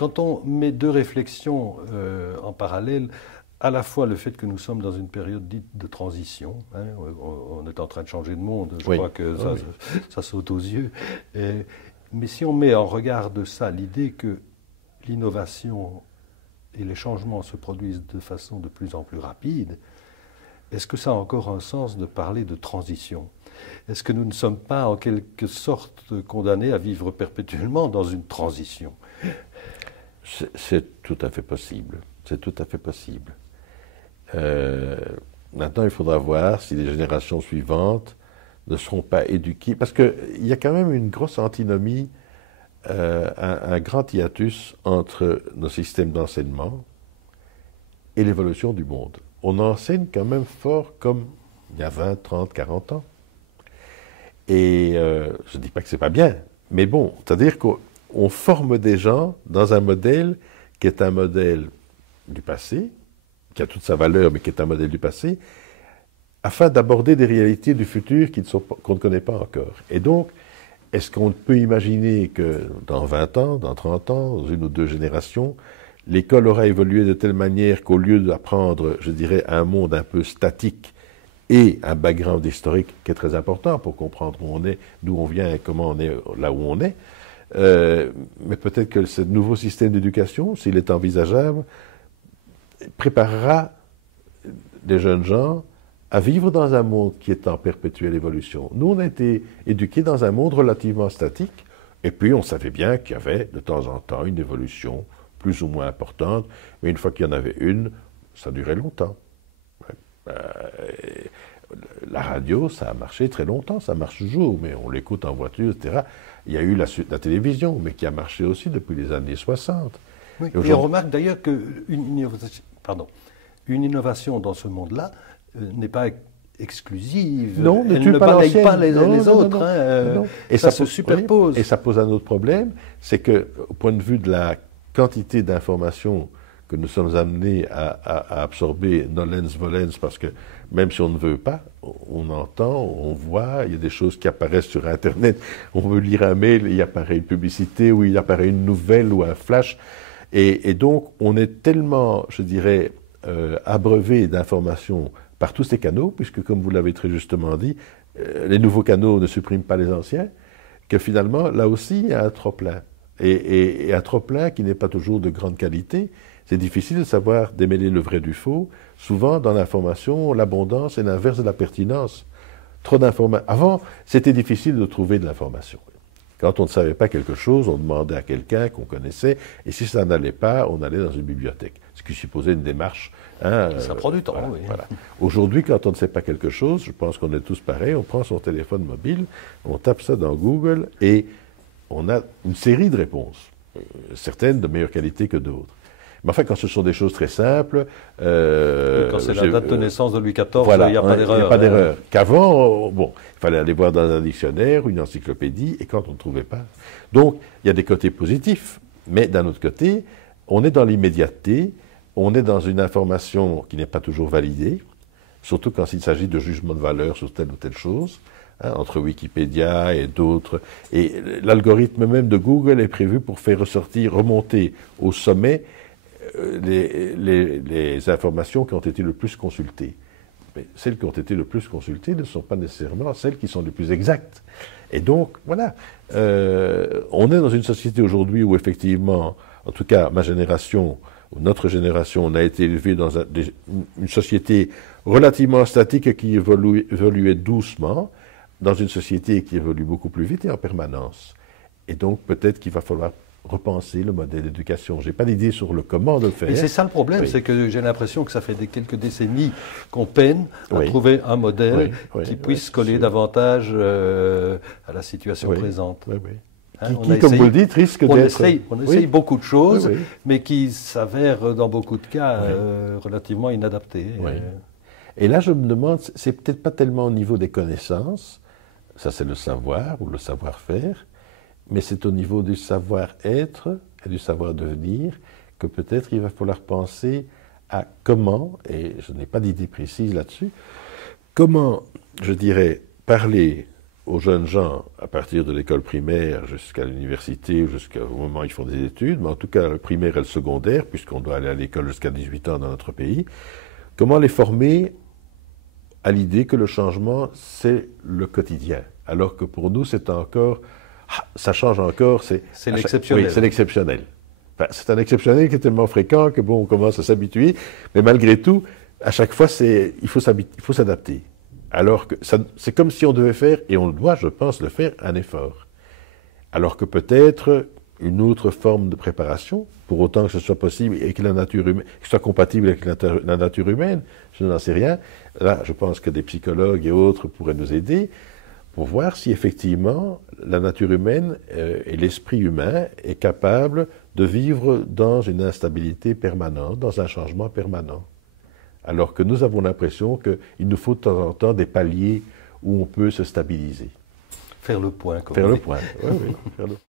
quand on met deux réflexions en parallèle, à la fois le fait que nous sommes dans une période dite de transition, hein, on est en train de changer de monde, je crois que ça saute aux yeux, mais si on met en regard de ça l'idée que l'innovation et les changements se produisent de façon de plus en plus rapide, est-ce que ça a encore un sens de parler de transition? Est-ce que nous ne sommes pas en quelque sorte condamnés à vivre perpétuellement dans une transition? C'est tout à fait possible. C'est tout à fait possible. Maintenant, il faudra voir si les générations suivantes ne seront pas éduquées. Parce qu'il y a quand même une grosse antinomie, un grand hiatus entre nos systèmes d'enseignement et l'évolution du monde. On enseigne quand même fort comme il y a 20, 30, 40 ans. Et je ne dis pas que ce n'est pas bien, mais bon, c'est-à-dire qu'on forme des gens dans un modèle qui est un modèle du passé, qui a toute sa valeur, mais qui est un modèle du passé, afin d'aborder des réalités du futur qu'on ne connaît pas encore. Et donc, est-ce qu'on peut imaginer que dans 20 ans, dans 30 ans, dans une ou deux générations, l'école aura évolué de telle manière qu'au lieu d'apprendre, je dirais, un monde un peu statique et un background historique qui est très important pour comprendre où on est, d'où on vient et comment on est là où on est, mais peut-être que ce nouveau système d'éducation, s'il est envisageable, préparera les jeunes gens à vivre dans un monde qui est en perpétuelle évolution. Nous, on a été éduqués dans un monde relativement statique, et puis on savait bien qu'il y avait de temps en temps une évolution plus ou moins importante, mais une fois qu'il y en avait une, ça durait longtemps. La radio, ça a marché très longtemps, ça marche toujours, mais on l'écoute en voiture, etc. Il y a eu la télévision, mais qui a marché aussi depuis les années 60. Oui, et on remarque d'ailleurs qu'une innovation dans ce monde-là n'est pas exclusive. Non, elle ne balaye pas les autres. Non. Et ça se superpose. Et ça pose un autre problème, c'est qu'au point de vue de la quantité d'informations que nous sommes amenés à absorber nolens volens, parce que même si on ne veut pas, on entend, on voit, il y a des choses qui apparaissent sur Internet, on veut lire un mail, il apparaît une publicité, ou il apparaît une nouvelle, ou un flash, et donc on est tellement, je dirais, abreuvé d'informations par tous ces canaux, puisque comme vous l'avez très justement dit, les nouveaux canaux ne suppriment pas les anciens, que finalement, là aussi, il y a un trop-plein. Et un trop-plein qui n'est pas toujours de grande qualité. C'est difficile de savoir démêler le vrai du faux. Souvent, dans l'information, l'abondance est l'inverse de la pertinence. Trop d'informations. Avant, c'était difficile de trouver de l'information. Quand on ne savait pas quelque chose, on demandait à quelqu'un qu'on connaissait, et si ça n'allait pas, on allait dans une bibliothèque, ce qui supposait une démarche. Ça prend du temps, voilà, oui. Voilà. Aujourd'hui, quand on ne sait pas quelque chose, je pense qu'on est tous pareils, on prend son téléphone mobile, on tape ça dans Google, et on a une série de réponses, certaines de meilleure qualité que d'autres. Mais enfin, quand ce sont des choses très simples... quand c'est la date de naissance de Louis XIV, voilà, il n'y a pas d'erreur. Il n'y a pas d'erreur. Qu'avant, bon, il fallait aller voir dans un dictionnaire ou une encyclopédie, et quand on ne trouvait pas... Donc, il y a des côtés positifs, mais d'un autre côté, on est dans l'immédiateté, on est dans une information qui n'est pas toujours validée, surtout quand il s'agit de jugement de valeur sur telle ou telle chose, entre Wikipédia et d'autres. Et l'algorithme même de Google est prévu pour faire ressortir, remonter au sommet les informations qui ont été le plus consultées. Mais celles qui ont été le plus consultées ne sont pas nécessairement celles qui sont les plus exactes. Et donc, voilà, on est dans une société aujourd'hui où effectivement, en tout cas ma génération, ou notre génération, on a été élevé dans une société relativement statique qui évoluait doucement, dans une société qui évolue beaucoup plus vite et en permanence. Et donc peut-être qu'il va falloir repenser le modèle d'éducation. Je n'ai pas d'idée sur le comment de le faire. Et c'est ça le problème, c'est que j'ai l'impression que ça fait quelques décennies qu'on peine à trouver un modèle qui puisse coller davantage à la situation présente. Qui, comme vous le dites, risque d'être... On essaye beaucoup de choses, mais qui s'avèrent dans beaucoup de cas relativement inadaptées. Et là, je me demande, c'est peut-être pas tellement au niveau des connaissances, ça c'est le savoir ou le savoir-faire, mais c'est au niveau du savoir-être et du savoir-devenir que peut-être il va falloir penser à comment, et je n'ai pas d'idée précise là-dessus, comment, je dirais, parler aux jeunes gens, à partir de l'école primaire jusqu'à l'université, jusqu'au moment où ils font des études, mais en tout cas le primaire et le secondaire, puisqu'on doit aller à l'école jusqu'à 18 ans dans notre pays, comment les former à l'idée que le changement, c'est le quotidien, alors que pour nous, c'est encore, ça change encore, c'est l'exceptionnel. Oui, c'est l'exceptionnel. Enfin, c'est un exceptionnel qui est tellement fréquent que bon, on commence à s'habituer, mais malgré tout, à chaque fois, il faut s'adapter. Alors que c'est comme si on devait faire, et on doit, je pense, le faire, un effort. Alors que peut-être une autre forme de préparation, pour autant que ce soit possible et que la nature humaine, que ce soit compatible avec la nature humaine, je n'en sais rien. Là, je pense que des psychologues et autres pourraient nous aider pour voir si effectivement la nature humaine et l'esprit humain est capable de vivre dans une instabilité permanente, dans un changement permanent. Alors que nous avons l'impression qu'il nous faut de temps en temps des paliers où on peut se stabiliser. Faire le point. Comme faire le point, oui, faire le point.